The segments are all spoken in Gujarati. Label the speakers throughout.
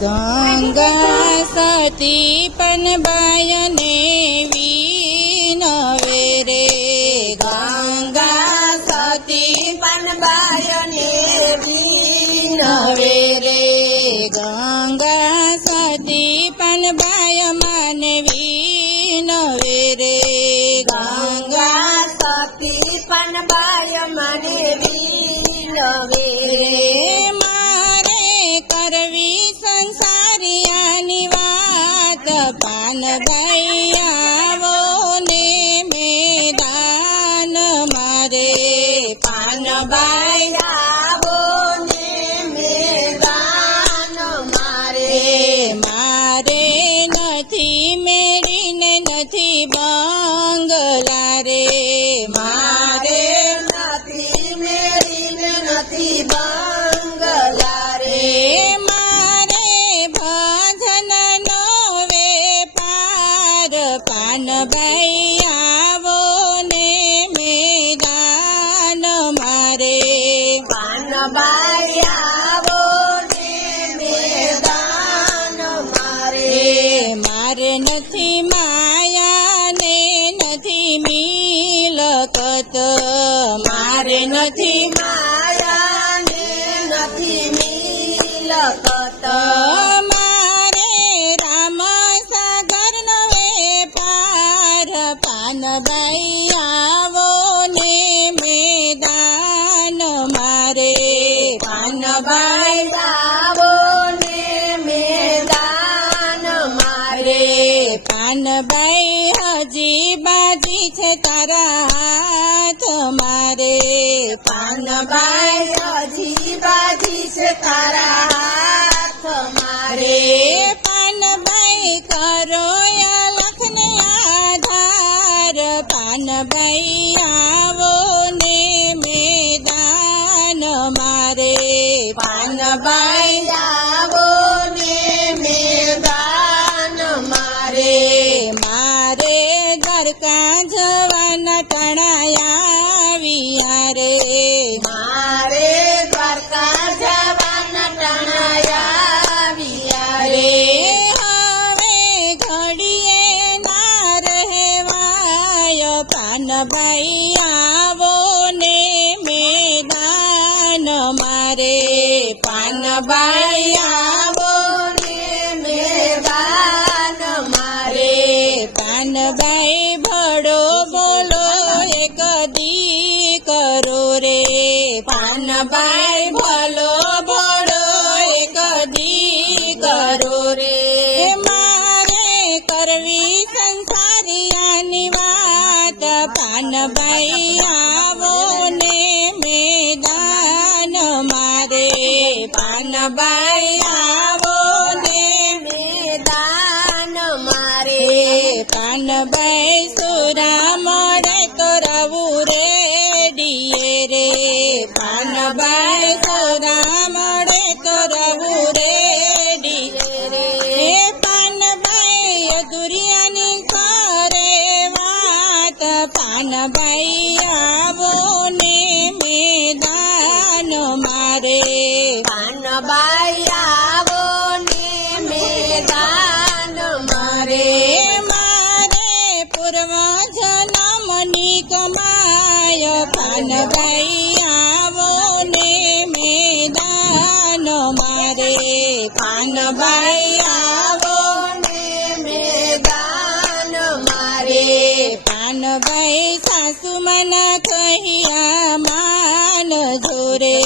Speaker 1: ગંગા સતી પનબાયને વિનવે રે. ગંગા સતી
Speaker 2: પનબાયને
Speaker 1: નવે રે. ગંગા સતી પનબાય મને વિનવે રે. ગંગા
Speaker 2: સતી પનબાય મને વિનવે
Speaker 1: રે. પાન આવો પાન
Speaker 2: આવો ને મેદાન મારે. પાનબાઈ આવો ને મેદાન મારે
Speaker 1: નથી માયા ને નથી મિલકત. મારે નથી
Speaker 2: માયા
Speaker 1: પાનબાઈ મેદાન મારે. હજી બાજી છે તારા હાથ મારે.
Speaker 2: પાનબાઈ હજી બાજી છે તારા હાથ મારે.
Speaker 1: રે પાનબાઈ કરો લખને આધાર. પાનબાઈ પાનબાઈ
Speaker 2: આવો ને મારે.
Speaker 1: મારે દ્વારકા જવાના ટણાયા વિયા રે.
Speaker 2: મારે દ્વારકા જવાના ટણાયા વિયા
Speaker 1: રે ઘડીએ ના રહેવાય પાનભાઈ પાનભાઈ ભડો બોલો એક દી કરો રે પાનભાઈ ભલો બોલો એક દી કરો રે મારે કરવી સંસારિયાની વાત પાનભાઈ પાનભાઈ આવો ને
Speaker 2: મેદાન મારે.
Speaker 1: પાન ભાઈ સુરા મળે તો રવું રે. ડીએ રે પાનભાઈ સુરા મળે તો રવું રે. ડીએ રે પાન ભાઈ દુરિયાની કરે વાત. પાનભાઈ આવો પાનભાઈ આવો ને મેદાન મારે. પાનભાઈ આવો
Speaker 2: મેદાન મારે.
Speaker 1: પાનભાઈ સાસુ મના કહ્યા માન જોરે.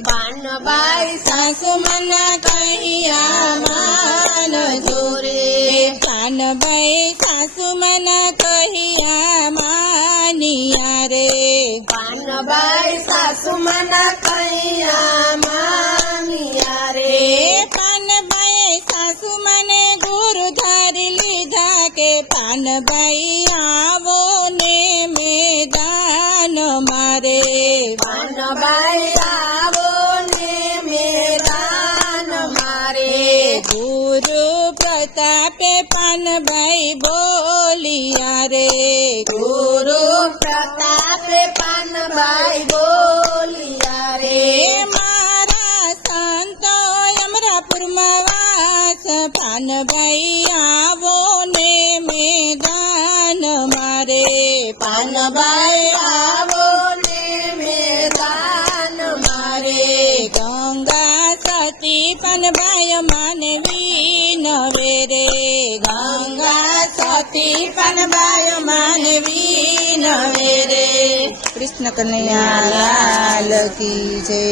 Speaker 2: પાનબાઈ
Speaker 1: સાસુ મના કહિયા
Speaker 2: પાનબાઈ સાસુ મના કૈયા મામિયા રે
Speaker 1: પાનભાઈ સાસુ મને ગુરુ ધારી લીધા કે પાનભાઈ આવો ને મેદાન મારે.
Speaker 2: પાનબાઈ
Speaker 1: પ્રતાપે પાનભાઈ બોલિયા રે.
Speaker 2: ગુરુ પ્રતાપે પાનબાઈ બોલિયા
Speaker 1: રે. મારા સંતો અમરાપુરમાં દાસ પાનભાઈ આવો ને મેદાન મારે.
Speaker 2: પાનભાઈ આવો ને મેદાન મારે.
Speaker 1: ગંગા સતી પાનભાઈ માનવી નવે રે ગંગા સતી પાનભાઈ માનવી નવે રે કૃષ્ણ કનૈયા લાલ કી જય